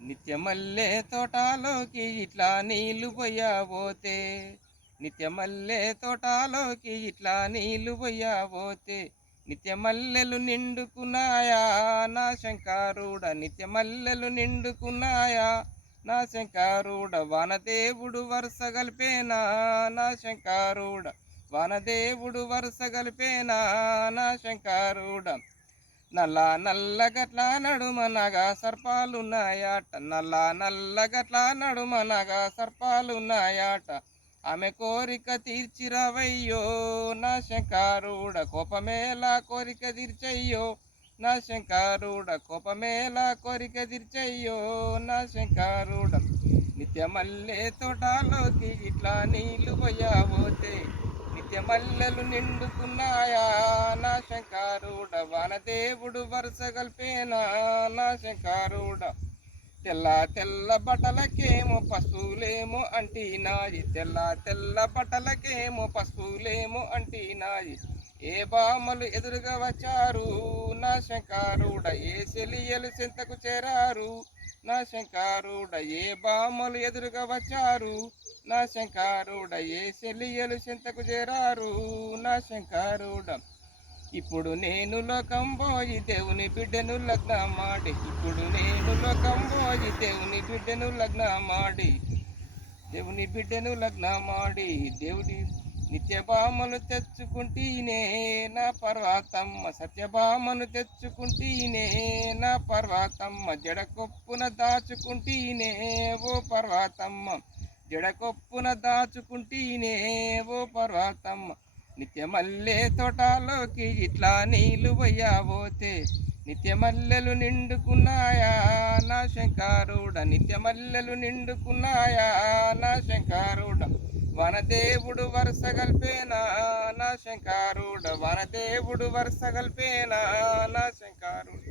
నిత్యమల్లె తోటలోకి ఇట్లా నీళ్లు పోయబోతే, నిత్యమల్లె తోటలోకి ఇట్లా నీళ్లు పోయబోతే, నిత్యమల్లెలు నిండుకున్నాయా నా శంకరుడ, నిత్యమల్లెలు నిండుకున్నాయా నా శంకరుడ, వానదేవుడు వరుస గలిపేనా నా శంకరుడ, వానదేవుడు వరుస గలిపేనా నా శంకరుడ. నల్ల నల్లగట్ల నడుమనగా సర్పాలున్నాయట, నల్ల నల్లగట్ల నడుమనగా సర్పాలున్నాయట, ఆమె కోరిక తీర్చిరవయ్యో నా శంకరుడ, కోపమేలా కోరిక తీర్చయ్యో నా శంకరుడ, కోపమేలా కోరిక తీర్చయ్యో నా శంకరుడ. నిత్యమల్లె తోటలోకి ఇట్లా నీళ్లు పోయబోతే, నిత్యమల్లెలు నిండుకున్నాయా నా శంకరుడ, వానదేవుడు వరుస గల్పేనా నా శంకరుడ. తెల్ల తెల్ల బట్టలకేమో పశువులేమో అంటినాయి, తెల్ల తెల్ల బట్టలకేమో పశువులేమో అంటినాయి, ఏ బామలు ఎదురుగా వచ్చారు నా శంకరుడ, ఏ సెలియలు చెంతకు చేరారు నా శంకరుడ, ఏ బామలు ఎదురుగా వచ్చారు నా శంకరుడ, ఏ సెలియలు చెంతకు చేరారు నా శంకరుడ. ఇప్పుడు నేను లోకం పోయి దేవుని బిడ్డను లగ్నమాడి, ఇప్పుడు నేను లోకం పోయి దేవుని బిడ్డను లగ్నమాడి, దేవుని బిడ్డను లగ్నమాడి, దేవుడి నిత్యభామను తెచ్చుకుంటీనే నా పర్వతమ్మ, సత్యభామను తెచ్చుకుంటీనే నా పర్వతమ్మ, జడకొప్పున దాచుకుంటీనే ఓ పర్వతమ్మ, జడకొప్పున దాచుకుంటీనే ఓ పర్వతమ్మ. నిత్యమల్లె తోటలోకి ఇట్లా నీళ్లు పోయబోతే, నిత్యమల్లెలు నిండుకున్నాయా నా శంకరుడ, నిత్యమల్లెలు నిండుకున్నాయా నా శంకరుడ, వనదేవుడు వరుస గల్పేనా నా శంకరుడ, వనదేవుడు వరుస గల్పేనా నా శంకరుడ.